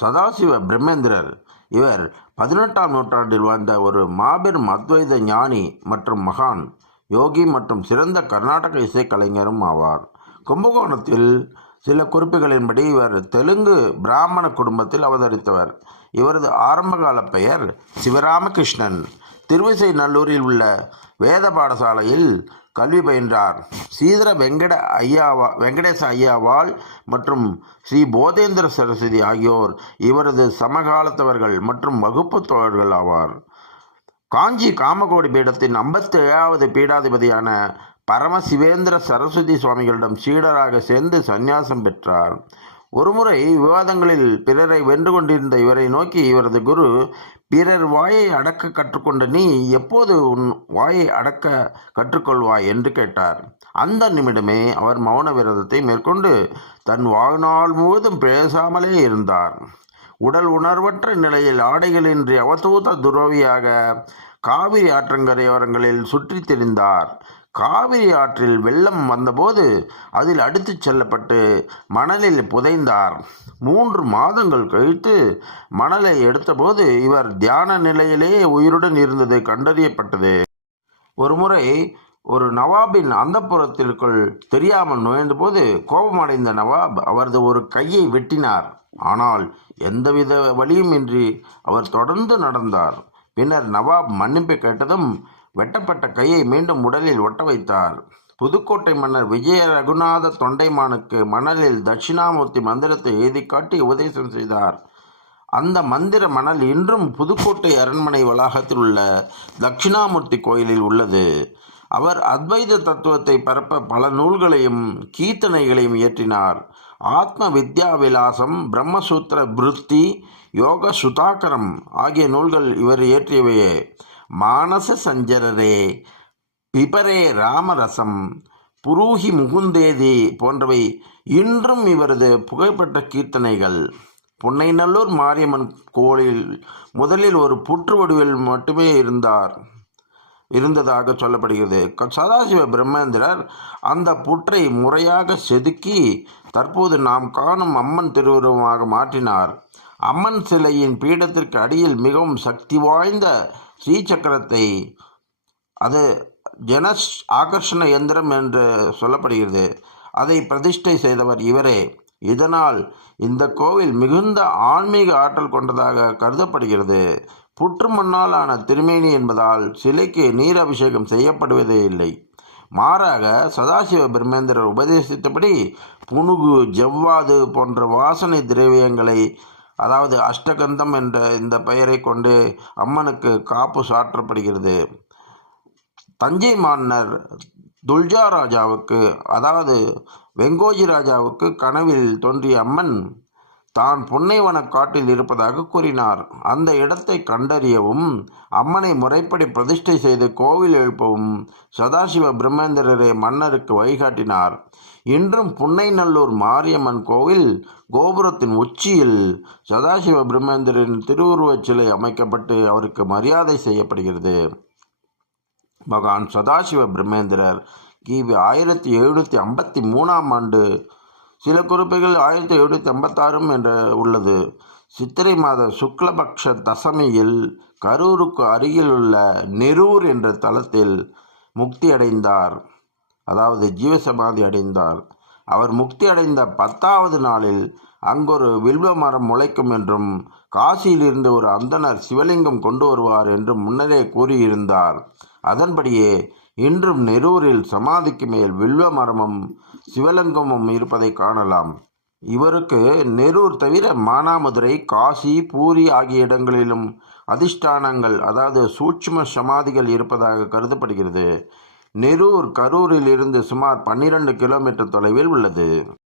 சதாசிவ பிரம்மேந்திரர் இவர் 18ஆம் நூற்றாண்டில் வாழ்ந்த ஒரு மாபெரும் அத்வைத ஞானி மற்றும் மகான் யோகி மற்றும் சிறந்த கர்நாடக இசைக்கலைஞரும் ஆவார். கும்பகோணத்தில் சில குறிப்புகளின்படி இவர் தெலுங்கு பிராமண குடும்பத்தில் அவதரித்தவர். இவரது ஆரம்பகால பெயர் சிவராமகிருஷ்ணன். திருவிசைநல்லூரில் உள்ள வேத பாடசாலையில் கல்வி பயின்றார். சீதர வெங்கடேச ஐயாவால் மற்றும் ஸ்ரீ போதேந்திர சரஸ்வதி ஆகியோர் இவரது சமகாலத்தவர்கள் மற்றும் வகுப்பு தோழர்கள் ஆவார். காஞ்சி காமகோடி பீடத்தின் 57வது பீடாதிபதியான பரமசிவேந்திர சரஸ்வதி சுவாமிகளிடம் சீடராக சேர்ந்து சந்நியாசம் பெற்றார். ஒருமுறை விவாதங்களில் பிறரை வென்று கொண்டிருந்த இவரை நோக்கி இவரது குரு, பிறர் வாயை அடக்க கற்றுக்கொண்ட நீ எப்போது உன் வாயை அடக்க கற்றுக்கொள்வாய் என்று கேட்டார். அந்த நிமிடமே அவர் மௌன விரதத்தை மேற்கொண்டு தன் வாழ்நாள் முழுவதும் பேசாமலே இருந்தார். உடல் உணர்வற்ற நிலையில் ஆடைகளின்றி அவதூத துறவியாக காவிரி ஆற்றங்கரையோரங்களில் சுற்றி திரிந்தார். காவிரி ஆற்றில் வெள்ளம் வந்தபோது அதில் அடித்துச் செல்லப்பட்டு மணலில் புதைந்தார். 3 மாதங்கள் கழித்து மணலை எடுத்தபோது இவர் தியான நிலையிலே உயிருடன் இருந்தது கண்டறியப்பட்டது. ஒருமுறை ஒரு நவாபின் அந்தப்புறத்திற்குள் தெரியாமல் நுழைந்தபோது கோபமடைந்த நவாப் அவரது ஒரு கையை வெட்டினார். ஆனால் எந்தவித வலியும் இன்றி அவர் தொடர்ந்து நடந்தார். பின்னர் நவாப் மன்னிப்பு கேட்டதும் வெட்டப்பட்ட கையை மீண்டும் உடலில் ஒட்ட வைத்தார். புதுக்கோட்டை மன்னர் விஜய ரகுநாத தொண்டைமானுக்கு மணலில் தட்சிணாமூர்த்தி மந்திரத்தை எழுதி காட்டி உபதேசம் செய்தார். அந்த மந்திர மணல் இன்றும் புதுக்கோட்டை அரண்மனை வளாகத்தில் உள்ள தட்சிணாமூர்த்தி கோயிலில் உள்ளது. அவர் அத்வைத தத்துவத்தை பரப்ப பல நூல்களையும் கீர்த்தனைகளையும் இயற்றினார். ஆத்ம வித்யா விலாசம், பிரம்மசூத்திர பிருத்தி, யோக சுதாகரம் ஆகிய நூல்கள் இவர் இயற்றியவையே. மானச சஞ்சரரே, பிபரே ராமரசம், புரூஹி முகுந்தேதி போன்றவை இன்றும் இவரது புகழ்பெற்ற கீர்த்தனைகள். புன்னைநல்லூர் மாரியம்மன் கோயில் முதலில் ஒரு புற்று வடிவில் மட்டுமே இருந்ததாக சொல்லப்படுகிறது. சதாசிவ பிரம்மேந்திரர் அந்த புற்றை முறையாக செதுக்கி தற்போது நாம் காணும் அம்மன் திருவுருவமாக மாற்றினார். அம்மன் சிலையின் பீடத்திற்கு அடியில் மிகவும் சக்தி வாய்ந்த ஸ்ரீசக்கரத்தை, அது ஜனஸ் ஆகர்ஷண யந்திரம் என்று சொல்லப்படுகிறது, அதை பிரதிஷ்டை செய்தவர் இவரே. இதனால் இந்த கோவில் மிகுந்த ஆன்மீக ஆற்றல் கொண்டதாக கருதப்படுகிறது. புற்று மண்ணால் ஆன திருமேனி என்பதால் சிலைக்கு நீர் அபிஷேகம் செய்யப்படுவதே இல்லை. மாறாக சதாசிவ பிரம்மேந்திரர் உபதேசித்தபடி புனுகு, ஜவ்வாது போன்ற வாசனை திரவியங்களை, அதாவது அஷ்டகந்தம் என்ற இந்த பெயரை கொண்டு அம்மனுக்கு காப்பு சாற்றப்படுகிறது. தஞ்சை மன்னர் துல்ஜா ராஜாவுக்கு, அதாவது வெங்கோஜி ராஜாவுக்கு கனவில் தோன்றிய அம்மன் தான் புன்னைவன காட்டில் இருப்பதாக கூறினார். அந்த இடத்தை கண்டறியவும் அம்மனை முறைப்படி பிரதிஷ்டை செய்து கோவில் எழுப்பவும் சதாசிவ பிரம்மேந்திரரே மன்னருக்கு வழிகாட்டினார். இன்றும் புன்னைநல்லூர் மாரியம்மன் கோவில் கோபுரத்தின் உச்சியில் சதாசிவ பிரம்மேந்திரரின் திருவுருவச் சிலை அமைக்கப்பட்டு அவருக்கு மரியாதை செய்யப்படுகிறது. மகான் சதாசிவ பிரம்மேந்திரர் கிபி 1753ஆம் ஆண்டு, சில குறிப்புகள் 1756 என்று உள்ளது, சித்திரை மாத சுக்லபக்ஷ தசமியில் கரூருக்கு அருகிலுள்ள நெரூர் என்ற தலத்தில் முக்தி அடைந்தார், அதாவது ஜீவசமாதி அடைந்தார். அவர் முக்தி அடைந்த 10வது நாளில் அங்கொரு வில்வ மரம் முளைக்கும் என்றும் காசியிலிருந்து ஒரு அந்தணர் சிவலிங்கம் கொண்டு வருவார் என்றும் முன்னரே கூறியிருந்தார். அதன்படியே இன்றும் நெரூரில் சமாதிக்கு மேல் வில்வ மரமும் சிவலிங்கமும் இருப்பதை காணலாம். இவருக்கு நெரூர் தவிர மானாமதுரை, காசி, பூரி ஆகிய இடங்களிலும் அதிஷ்டானங்கள், அதாவது சூட்சும சமாதிகள் இருப்பதாக கருதப்படுகிறது. நெரூர் கரூரில் இருந்து சுமார் 12 கிலோமீட்டர் தொலைவில் உள்ளது.